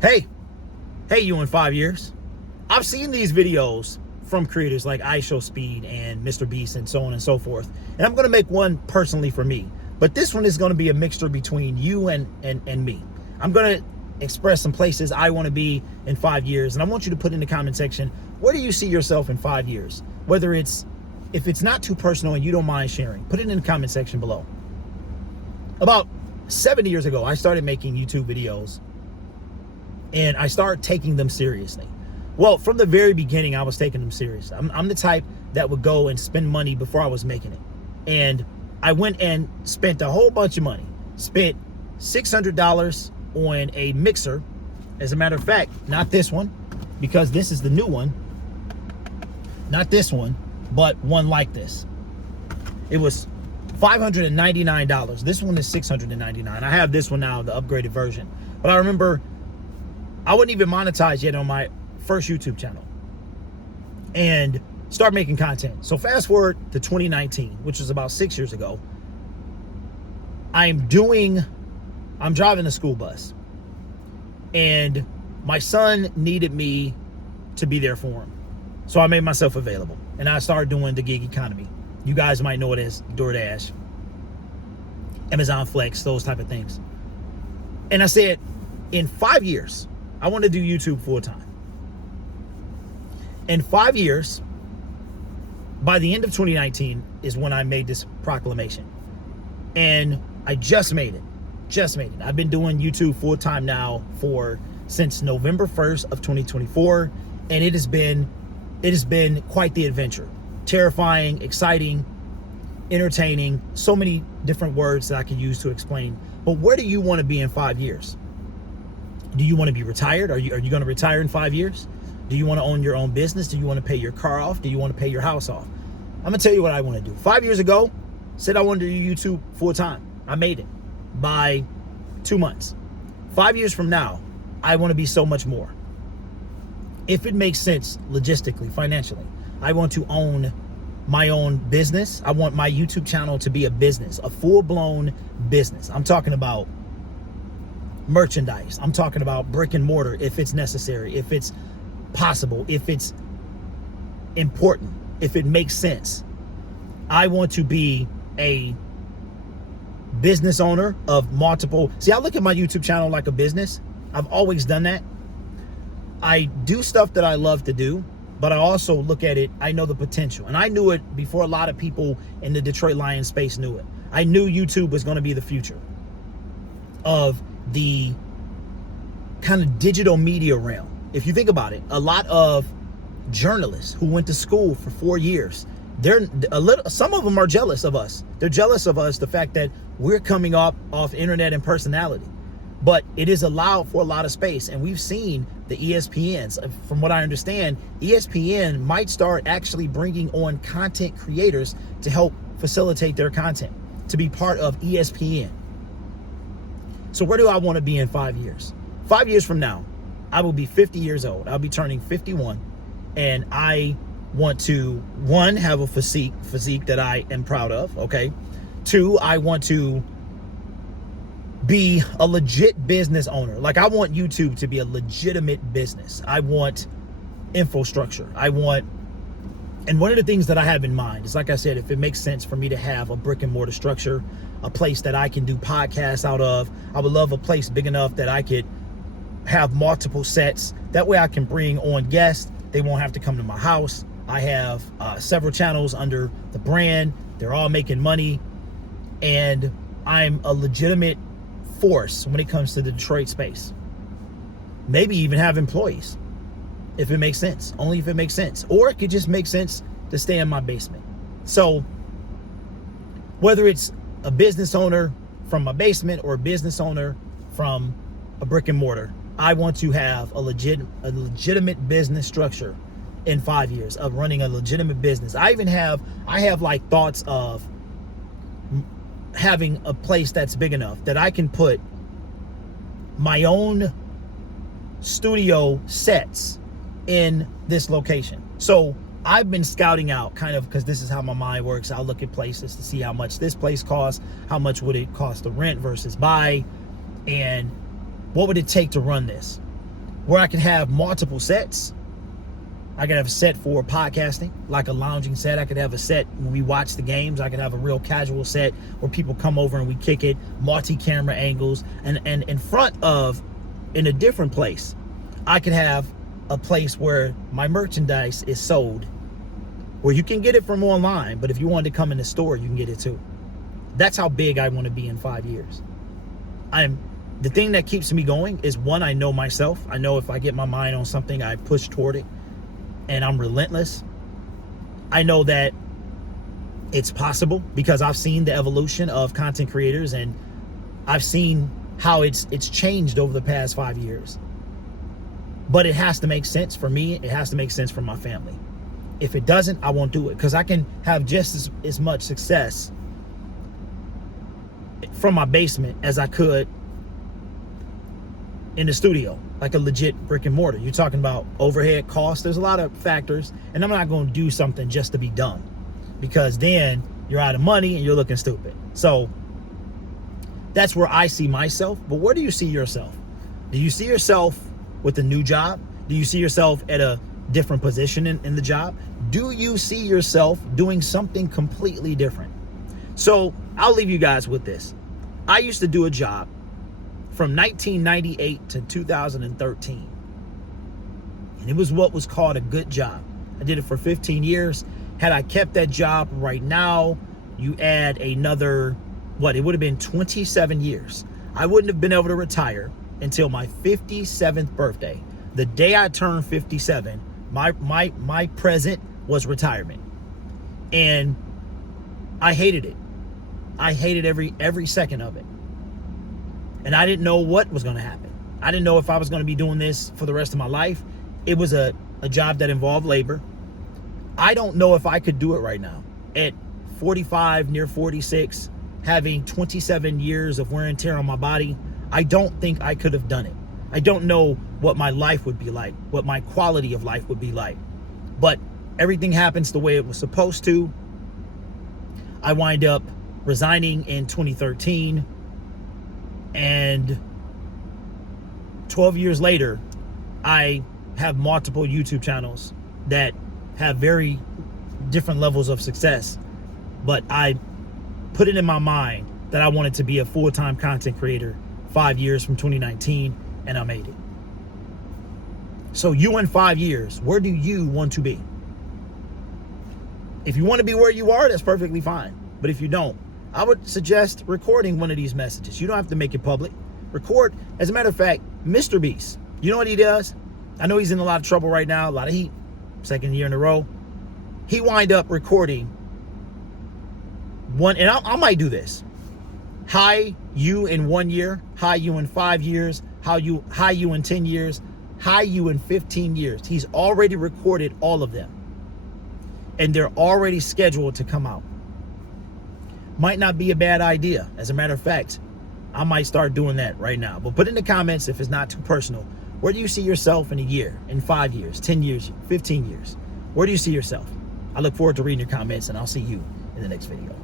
Hey, you in 5 years. I've seen these videos from creators like IShowSpeed and Mr. Beast and so on and so forth. And I'm going to make one personally for me. But this one is going to be a mixture between you and me. I'm going to express some places I want to be in 5 years. And I want you to put in the comment section, where do you see yourself in 5 years? If it's not too personal and you don't mind sharing, put it in the comment section below. About 7 years ago, I started making YouTube videos. And I started taking them seriously. Well, from the very beginning, I was taking them serious. I'm the type that would go and spend money before I was making it. And I went and spent a whole bunch of money. Spent $600 on a mixer. As a matter of fact, not this one, because this is the new one. Not this one, but one like this. It was $599. This one is $699. I have this one now, the upgraded version. But I remember I wasn't even monetized yet on my first YouTube channel and start making content. So fast forward to 2019, which was about 6 years ago. I'm driving a school bus and my son needed me to be there for him. So I made myself available and I started doing the gig economy. You guys might know it as DoorDash, Amazon Flex, those type of things. And I said, in 5 years, I want to do YouTube full time. In 5 years, by the end of 2019 is when I made this proclamation. And I just made it. I've been doing YouTube full time now since November 1st of 2024. And it has been quite the adventure. Terrifying, exciting, entertaining, so many different words that I could use to explain. But where do you want to be in 5 years? Do you want to be retired? Are you going to retire in 5 years? Do you want to own your own business? Do you want to pay your car off? Do you want to pay your house off? I'm going to tell you what I want to do. 5 years ago, said I wanted to do YouTube full time. I made it by 2 months. 5 years from now, I want to be so much more. If it makes sense logistically, financially, I want to own my own business. I want my YouTube channel to be a business, a full-blown business. I'm talking about merchandise. I'm talking about brick and mortar if it's necessary, if it's possible, if it's important, if it makes sense. I want to be a business owner of multiple. See, I look at my YouTube channel like a business. I've always done that. I do stuff that I love to do, but I also look at it, I know the potential. And I knew it before a lot of people in the Detroit Lions space knew it. I knew YouTube was going to be the future of the kind of digital media realm. If you think about it, a lot of journalists who went to school for 4 years, some of them are jealous of us. They're jealous of us, the fact that we're coming off internet and personality. But it is allowed for a lot of space. And we've seen the ESPNs. From what I understand, ESPN might start actually bringing on content creators to help facilitate their content, to be part of ESPN. So where do I want to be in 5 years? 5 years from now, I will be 50 years old. I'll be turning 51. And I want to, one, have a physique that I am proud of, okay? Two, I want to be a legit business owner. Like, I want YouTube to be a legitimate business. I want infrastructure. And one of the things that I have in mind is, like I said, if it makes sense for me to have a brick and mortar structure, a place that I can do podcasts out of. I would love a place big enough that I could have multiple sets. That way I can bring on guests. They won't have to come to my house. I have several channels under the brand. They're all making money. And I'm a legitimate force when it comes to the Detroit space. Maybe even have employees, if it makes sense. Only if it makes sense. Or it could just make sense to stay in my basement. So whether it's a business owner from my basement or a business owner from a brick and mortar, I want to have a legitimate business structure in 5 years of running a legitimate business. I have like thoughts of having a place that's big enough that I can put my own studio sets in this location. So I've been scouting out, kind of, because this is how my mind works. I'll look at places to see how much this place costs, how much would it cost to rent versus buy, and what would it take to run this. where I can have multiple sets. I could have a set for podcasting, like a lounging set. I could have a set when we watch the games. I could have a real casual set where people come over and we kick it, multi-camera angles, and in front of, in a different place, I could have a place where my merchandise is sold, where you can get it from online, but if you wanted to come in the store, you can get it too. That's how big I want to be in 5 years. The thing that keeps me going is, one, I know myself. I know if I get my mind on something, I push toward it, and I'm relentless. I know that it's possible because I've seen the evolution of content creators, and I've seen how it's changed over the past 5 years. But it has to make sense for me. It has to make sense for my family. If it doesn't, I won't do it, because I can have just as much success from my basement as I could in the studio, like a legit brick and mortar. You're talking about overhead costs. There's a lot of factors, and I'm not going to do something just to be done, because then you're out of money and you're looking stupid. So that's where I see myself. But where do you see yourself? Do you see yourself with a new job? Do you see yourself at a different position in the job? Do you see yourself doing something completely different? So I'll leave you guys with this. I used to do a job from 1998 to 2013. And it was what was called a good job. I did it for 15 years. Had I kept that job right now, you add another, it would have been 27 years. I wouldn't have been able to retire until my 57th birthday. The day I turned 57, my present was retirement. And I hated it. I hated every second of it. And I didn't know what was going to happen. I didn't know if I was going to be doing this for the rest of my life. It was a job that involved labor. I don't know if I could do it right now. At 45, near 46, having 27 years of wear and tear on my body, I don't think I could have done it. I don't know what my life would be like, what my quality of life would be like. But everything happens the way it was supposed to. I wind up resigning in 2013. And 12 years later, I have multiple YouTube channels that have very different levels of success. But I put it in my mind that I wanted to be a full-time content creator 5 years from 2019, and I made it. So you, in 5 years, where do you want to be? If you want to be where you are, that's perfectly fine. But if you don't, I would suggest recording one of these messages. You don't have to make it public. Record. As a matter of fact, Mr. Beast, you know what he does? I know he's in a lot of trouble right now, a lot of heat, second year in a row. He wind up recording one, and I might do this. High you in 1 year, high you in 5 years, high you in 10 years, high you in 15 years. He's already recorded all of them, and they're already scheduled to come out. Might not be a bad idea. As a matter of fact, I might start doing that right now. But put in the comments, if it's not too personal, where do you see yourself in a year, in 5 years, 10 years, 15 years? Where do you see yourself? I look forward to reading your comments, and I'll see you in the next video.